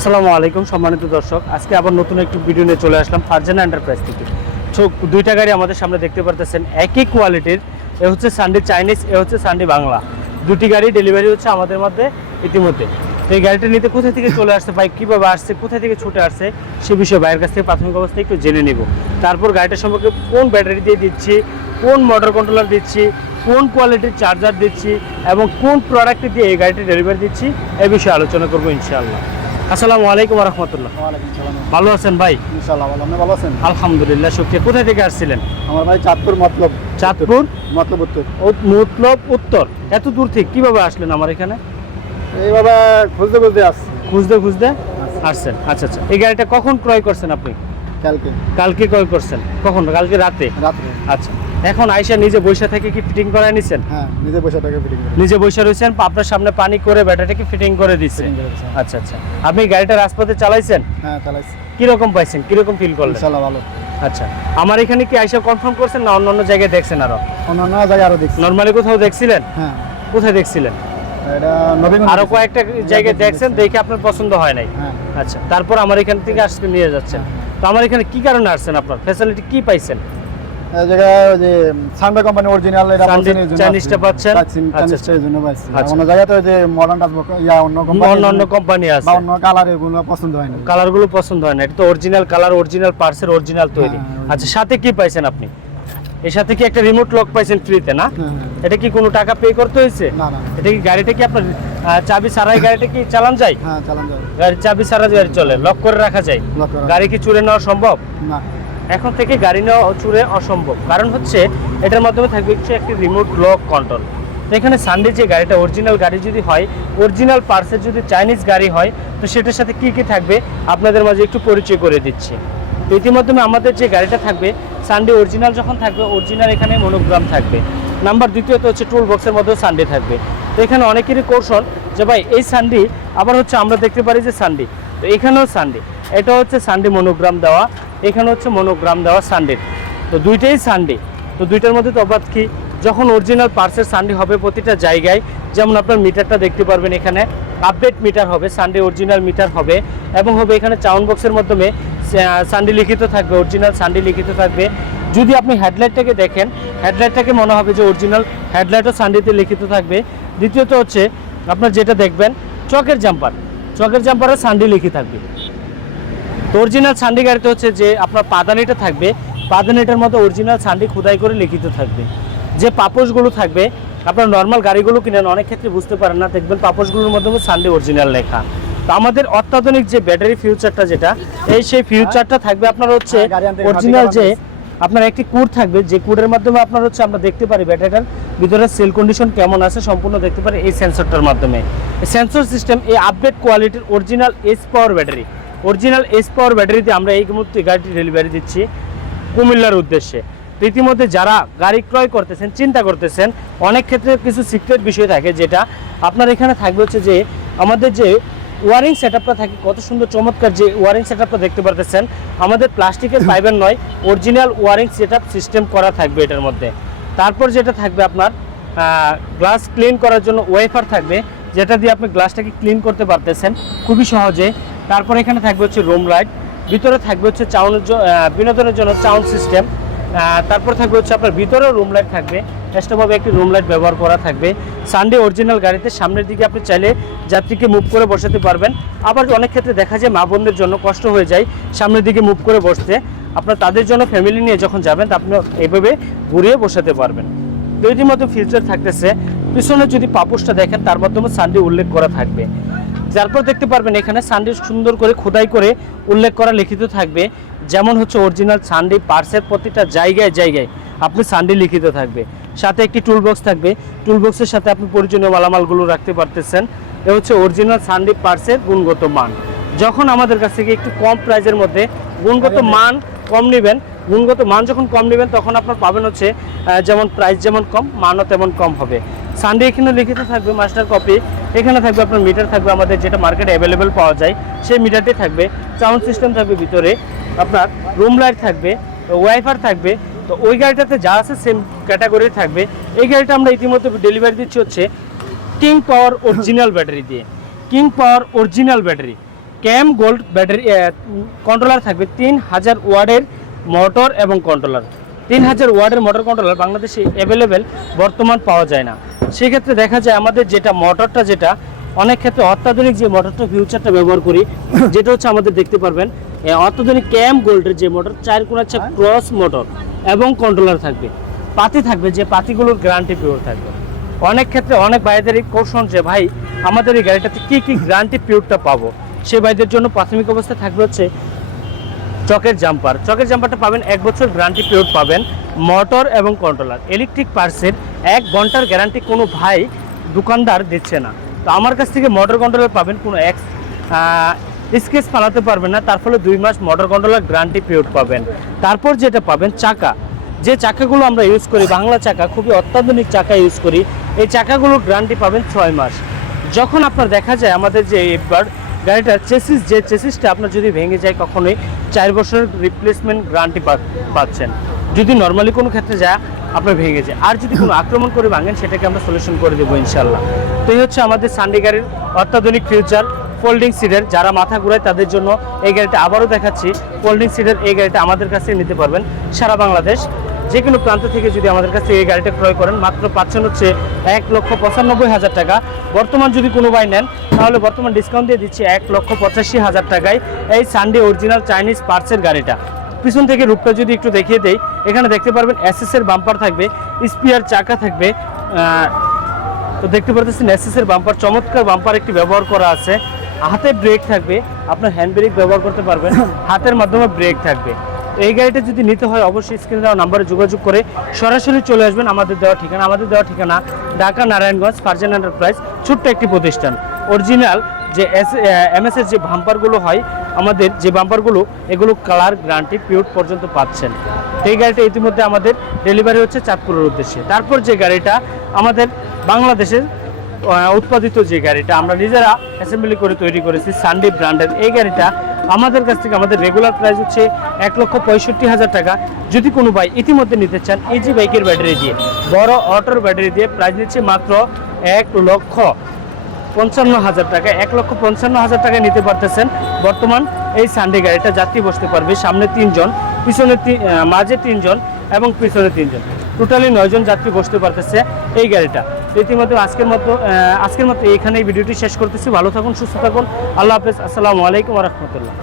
আসসালামু আলাইকুম সম্মানিত দর্শক, আজকে আবার নতুন একটি ভিডিও নিয়ে চলে আসলাম ফারজানা এন্টারপ্রাইজ থেকে। দুইটা গাড়ি আমাদের সামনে দেখতে পারতেছেন, একই কোয়ালিটির। এ হচ্ছে সানডি চাইনিজ, এ হচ্ছে সানডি বাংলা। দুটি গাড়ি ডেলিভারি হচ্ছে আমাদের মধ্যে ইতিমধ্যে। তো এই গাড়িটা নিতে কোথা থেকে চলে আসছে, বাইক কীভাবে আসছে, কোথা থেকে ছুটে আসছে, সে বিষয়ে বাইরের কাছ থেকে প্রাথমিক অবস্থায় একটু জেনে নিব। তারপর গাড়িটা সম্পর্কে কোন ব্যাটারি দিয়ে দিচ্ছি, কোন মোটর কন্ট্রোলার দিচ্ছি, কোন কোয়ালিটির চার্জার দিচ্ছি এবং কোন প্রোডাক্ট দিয়ে এই গাড়িটি ডেলিভারি দিচ্ছি, এই বিষয়ে আলোচনা করবো ইনশাআল্লাহ। আসসালামু আলাইকুম ওয়া রাহমাতুল্লাহ। ভালো আছেন ভাই? ইনশাআল্লাহ ভালো। আপনি ভালো আছেন? আলহামদুলিল্লাহ, শুকরিয়া। কোথা থেকে আসছিলেন? আমার ভাই চাঁদপুর মতলব। চাঁদপুর মতলব উত্তর। মতলব উত্তর। এত দূর থেকে কিভাবে আসলেন আমার এখানে? এইভাবে খুঁজতে খুঁজতে আসছি। খুঁজতে আসছেন। আচ্ছা আচ্ছা। এই গাড়িটা কখন ক্রয় করছেন আপনি? কালকে ক্রয় করছেন। কখন? কালকে রাতে। আচ্ছা, এখন আইসা নিজে বৈশা থেকে কি ফিটিং করায় নিছেন? হ্যাঁ, নিজে বৈশা থেকে ফিটিং করে। নিজে বৈশা রয়েছেন, আপনার সামনে পানি করে ব্যাটারিটাকে ফিটিং করে দিচ্ছেন। আচ্ছা আচ্ছা। আপনি গাড়িটা রাজপথে চালাইছেন? হ্যাঁ, চালাইছি। কিরকম পাইছেন, কিরকম ফিল করলেন? ইনশাআল্লাহ ভালো। আচ্ছা, আমার এখানে কি আইসা কনফার্ম করছেন না অন্য জায়গায় দেখছেন? আরো অন্যান্য জায়গায় আরো দেখছি। নরমালি কোথাও দেখছিলেন? হ্যাঁ। কোথায় দেখছিলেন? এটা নবীন আরো কয়েকটা জায়গায় দেখছেন, দেখে আপনার পছন্দ হয় নাই। হ্যাঁ। আচ্ছা, তারপর আমার এখান থেকে আজকে নিয়ে যাচ্ছেন। তো আমার এখানে কি কারণে আসছেন? আপনার ফ্যাসিলিটি কি পাইছেন? এই জায়গায় যে সানডে কোম্পানি অরিজিনাল এটা সানডে চাইনিজটা পাচ্ছেন। চাইনিজটা এর জন্য পাইছি। অন্য জায়গায় তো যে মডার্ন টাচবক ইয়া অন্য কোম্পানি আছে, বা অন্য কালার এগুলো পছন্দ হয় না। কালারগুলো পছন্দ হয় না। এটা তো অরিজিনাল কালার, অরিজিনাল পার্টসের অরিজিনাল তৈরি। আচ্ছা, সাথে কি পাইছেন আপনি? এর সাথে কি একটা রিমোট লক পাইছেন ফ্রিতে না? এটা কি কোনো টাকা পে করতে হয়েছে? না না। এটা কি গাড়িটা কি আপনার চাবি ছাড়াই গাড়িটা কি চালান যায়? হ্যাঁ, চালান যায়। গাড়ি চাবি ছাড়া গাড়ি চলে, লক করে রাখা যায়? গাড়ি কি চুরে নেওয়া সম্ভব? না, এখন থেকে গাড়ি নেওয়া চুরে অসম্ভব। কারণ হচ্ছে এটার মাধ্যমে থাকবে হচ্ছে একটি রিমোট লক কন্ট্রোল। এখানে সানডে যে গাড়িটা অরিজিনাল গাড়ি যদি হয়, অরিজিনাল পার্সের যদি চাইনিজ গাড়ি হয়, তো সেটার সাথে কি কি থাকবে আপনাদের মাঝে একটু পরিচয় করে দিচ্ছি। তো ইতিমধ্যে আমাদের যে গাড়িটা থাকবে সানডে অরিজিনাল যখন থাকবে, অরিজিনাল এখানে মনোগ্রাম থাকবে। নাম্বার দ্বিতীয়ত হচ্ছে টুল বক্সের মধ্যেও সানডে থাকবে। তো এখানে অনেকেরই কৌশল যে ভাই এই সানডে আবার হচ্ছে আমরা দেখতে পারি যে সানডে, তো এখানেও সানডে, এটা হচ্ছে সানডে মনোগ্রাম দেওয়া, এখানে হচ্ছে মনোগ্রাম দেওয়া সানডে। তো দুইটাই সানডে। তো দুইটার মধ্যে তফাৎ কি? যখন অরিজিনাল পার্সের সানডে হবে প্রতিটা জায়গায়, যেমন আপনার মিটারটা দেখতে পারবেন, এখানে আপডেট মিটার হবে, সানডে অরিজিনাল মিটার হবে এবং হবে এখানে চাউন বক্সের মাধ্যমে সানডে লিখিত থাকবে, অরিজিনাল সানডে লিখিত থাকবে। যদি আপনি হেডলাইটটাকে দেখেন, হেডলাইটটাকে মনে হবে যে অরিজিনাল হেডলাইটও সানডেতে লিখিত থাকবে। দ্বিতীয়ত হচ্ছে আপনার যেটা দেখবেন চকের জাম্পারে সানডে লিখে থাকবে। তো অরিজিনাল সানডে গাড়িতে হচ্ছে যে আপনার পাদানিটা থাকবে, পাদানিটার মধ্যে অরিজিনাল সানডে খোদাই করে লিখিত থাকবে। যে পাপোশগুলো থাকবে, আপনার নর্মাল গাড়িগুলো কিনেন অনেক ক্ষেত্রে বুঝতে পারেন না, দেখবেন পাপোশগুলোর মধ্যে সানডে অরিজিনাল লেখা। তো আমাদের অত্যাধুনিক যে ব্যাটারি ফিউচারটা যেটা, সেই ফিউচারটা থাকবে আপনার হচ্ছে অরিজিনাল যে আপনার একটি কোড থাকবে, যে কোডের মাধ্যমে আপনার হচ্ছে আমরা দেখতে পারি ব্যাটারিটার ভিতরে সেল কন্ডিশন কেমন আছে সম্পূর্ণ দেখতে পারি এই সেন্সরটার মাধ্যমে। এই সেন্সর সিস্টেম, এই আপডেট কোয়ালিটির original S power battery, original S power ব্যাটারিতে আমরা এই মুহূর্তে গাড়িটি ডেলিভারি দিচ্ছি কুমিল্লার উদ্দেশ্যে। তো ইতিমধ্যে যারা গাড়ি ক্রয় করতেছেন, চিন্তা করতেছেন, অনেক ক্ষেত্রে কিছু সিক্রেট বিষয় থাকে, যেটা আপনার এখানে থাকবে হচ্ছে যে আমাদের যে ওয়ারিং সেটআপটা থাকে, কত সুন্দর চমৎকার যে ওয়ারিং সেটআপটা দেখতে পারতেছেন, আমাদের প্লাস্টিকের পাইপের নয়, অরিজিনাল ওয়ারিং সেটআপ সিস্টেম করা থাকবে এটার মধ্যে। তারপর যেটা থাকবে আপনার গ্লাস ক্লিন করার জন্য ওয়েফার থাকবে, যেটা দিয়ে আপনি গ্লাসটাকে ক্লিন করতে পারতেছেন খুবই সহজে। তারপর এখানে থাকবে হচ্ছে রুম লাইট, ভিতরে থাকবে হচ্ছে বিনোদনের জন্য সাউন্ড সিস্টেম। তারপর থাকবে হচ্ছে আপনার ভিতরেও রুম লাইট থাকবে, এক্সট্রাভাবে একটি রুম লাইট ব্যবহার করা থাকবে। সানডে অরিজিনাল গাড়িতে সামনের দিকে আপনি চাইলে যাত্রীকে মুভ করে বসাতে পারবেন। আবার অনেক ক্ষেত্রে দেখা যায় মা বোনদের জন্য কষ্ট হয়ে যায় সামনের দিকে মুভ করে বসতে, আপনার তাদের জন্য ফ্যামিলি নিয়ে যখন যাবেন আপনি এইভাবে ঘুরিয়ে বসাতে পারবেন। তো এটির মধ্যে ফিচার থাকতেছে, পিছনে যদি পাপোশটা দেখেন তার মাধ্যমে সানডে উল্লেখ করা থাকবে। তারপর দেখতে পারবেন এখানে সানডে সুন্দর করে খোদাই করে উল্লেখ করা লিখিত থাকবে, যেমন হচ্ছে অরিজিনাল সানডে পার্সের প্রতিটা জায়গায় জায়গায় আপনি সানডে লিখিত থাকবে। সাথে একটি টুল বক্স থাকবে, টুল বক্সের সাথে আপনি প্রয়োজনীয় মালামালগুলো রাখতে পারতেছেন। এ হচ্ছে অরিজিনাল সানডে পার্সের গুণগত মান। যখন আমাদের কাছ থেকে একটু কম প্রাইজের মধ্যে গুণগত মান কম নেবেন, গুণগত মান যখন কম নেবেন তখন আপনার পাবেন হচ্ছে যেমন প্রাইস যেমন কম, মানও তেমন কম হবে। সানডে এখানে লিখিত থাকবে মাস্টার কপি, এখানে থাকবে আপনার মিটার থাকবে আমাদের যেটা মার্কেটে অ্যাভেলেবেল পাওয়া যায়, সেই মিটারটি থাকবে। সাউন্ড সিস্টেম থাকবে ভিতরে, আপনার রুম লাইট থাকবে, ওয়াইফার থাকবে। তো ওই গাড়িটাতে যা আছে সেম ক্যাটাগরি থাকবে। এই গাড়িটা আমরা ইতিমধ্যে ডেলিভারি দিচ্ছি হচ্ছে কিং পাওয়ার অরিজিনাল ব্যাটারি দিয়ে। কিং পাওয়ার অরিজিনাল ব্যাটারি ক্যাম গোল্ড ব্যাটারি কন্ট্রোলার থাকবে 3000 ওয়াটের মোটর এবং কন্ট্রোলার। 3000 ওয়াটের মোটর কন্ট্রোলার বাংলাদেশে অ্যাভেলেবেল বর্তমান পাওয়া যায় না। সেক্ষেত্রে দেখা যায় আমাদের যেটা মোটরটা, যেটা অনেক ক্ষেত্রে অত্যাধুনিক যে মোটরটা ফিউচারটা ব্যবহার করি, যেটা হচ্ছে আমাদের দেখতে পারবেন অত্যাধুনিক ক্যাম গোল্ডের যে মোটর 4 কোণা ক্রস মোটর এবং কন্ট্রোলার থাকবে, পাতি থাকবে, যে পাতিগুলোর গ্যারান্টি পিওর থাকবে। অনেক ক্ষেত্রে অনেক ভাইদেরই কোশ্চেন যে ভাই আমাদের এই গাড়িটাতে কি কি গ্যারান্টি পিওরটা পাবো, সে ভাইদের জন্য প্রাথমিক অবস্থা থাকবে হচ্ছে চকের জাম্পার। চকের জাম্পারটা পাবেন 1 বছর গ্যারান্টি পিরিয়ড পাবেন। মোটর এবং কন্ট্রোলার ইলেকট্রিক পার্টসের 1 ঘন্টার গ্যারান্টি কোনো ভাই দোকানদার দিচ্ছে না। তো আমার কাছ থেকে মোটর কন্ট্রোলার পাবেন, কোনো স্কেচ পালাতে পারবেন না, তার ফলে 2 মাস মোটর কন্ট্রোলার গ্যারান্টি পিরিয়ড পাবেন। তারপর যেটা পাবেন চাকা, যে চাকাগুলো আমরা ইউজ করি বাংলা চাকা, খুবই অত্যাধুনিক চাকা ইউজ করি, এই চাকাগুলোর গ্যারান্টি পাবেন 6 মাস। যখন আপনার দেখা যায় আমাদের যে এবার গাড়িটার চেসিস, যে চেসিসটা আপনার যদি ভেঙে যায় কখনোই 4 বছরের রিপ্লেসমেন্ট গ্যারান্টি পাচ্ছেন। যদি নর্মালি কোনো ক্ষেত্রে যায় আপনার ভেঙে যায়, আর যদি কোনো আক্রমণ করে ভাঙেন সেটাকে আমরা সলিউশন করে দেবো ইনশাল্লাহ। তো এই হচ্ছে আমাদের সানডে গাড়ির অত্যাধুনিক ফিউচার। ফোল্ডিং সিটের যারা মাথা ঘুরায় তাদের জন্য এই গাড়িটা আবারও দেখাচ্ছি। ফোল্ডিং সিটের এই গাড়িটা আমাদের কাছে নিতে পারবেন সারা বাংলাদেশ যে কোনো প্রান্ত থেকে। যদি আমাদের কাছে এই গাড়িটা ক্রয় করেন মাত্র পাচ্ছেন হচ্ছে 1,95,000 টাকা। বর্তমান যদি কোনো ভাই নেন তাহলে বর্তমান ডিসকাউন্ট দিয়ে দিচ্ছি 1,85,000 টাকায় এই সানডে অরিজিনাল চাইনিজ পার্টসের গাড়িটা। পিছন থেকে রূপটা যদি একটু দেখিয়ে দেই, এখানে দেখতে পারবেন এসএসের বাম্পার থাকবে, স্পিয়ার চাকা থাকবে। তো দেখতে পারতেছেন এসএসের বাম্পার, চমৎকার বাম্পার একটি ব্যবহার করা আছে। হাতে ব্রেক থাকবে, আপনার হ্যান্ড ব্রেক ব্যবহার করতে পারবেন, হাতের মাধ্যমে ব্রেক থাকবে। এই গাড়িটা যদি নিতে হয় অবশ্যই স্ক্রিনে দেওয়া নাম্বারে যোগাযোগ করে সরাসরি চলে আসবেন। আমাদের দেওয়া ঠিকানা ঢাকা নারায়ণগঞ্জ ফারজান এন্টারপ্রাইজ, ছোট্ট একটি প্রতিষ্ঠান। অরিজিনাল যে এমএসের যে বাম্পারগুলো হয়, আমাদের যে বাম্পারগুলো, এগুলো কালার গ্যারান্টি পিওর পর্যন্ত পাচ্ছেন। এই গাড়িটা ইতিমধ্যে আমাদের ডেলিভারি হচ্ছে চাঁদপুরের উদ্দেশ্যে। তারপর যে গাড়িটা আমাদের বাংলাদেশের উৎপাদিত, যে গাড়িটা আমরা নিজেরা অ্যাসেম্বলি করে তৈরি করেছি, সানডে ব্র্যান্ডের এই গাড়িটা আমাদের কাছ থেকে আমাদের রেগুলার প্রাইস হচ্ছে 1,65,000 টাকা। যদি কোনো ভাই ইতিমধ্যে নিতে চান ইজি বাইকের ব্যাটারি দিয়ে, বড় অটোর ব্যাটারি দিয়ে, প্রাইস নিচ্ছে মাত্র 1,55,000 টাকা। 1,55,000 টাকায় নিতে পারতেছেন বর্তমান এই সানডে গাড়িটা। যাত্রী বসতে পারবে সামনে 3 জন, পিছনে মাঝে 3 জন এবং পিছনে 3 জন, টোটালি 9 জন যাত্রী বসতে পারতেছে এই গাড়িটা। রীতিমতো আজকের মতো এখানেই ভিডিওটি শেষ করতেছি। ভালো থাকুন, সুস্থ থাকুন, আল্লাহ হাফেজ, আসসালামু আলাইকুম ওয়া রাহমাতুল্লাহ।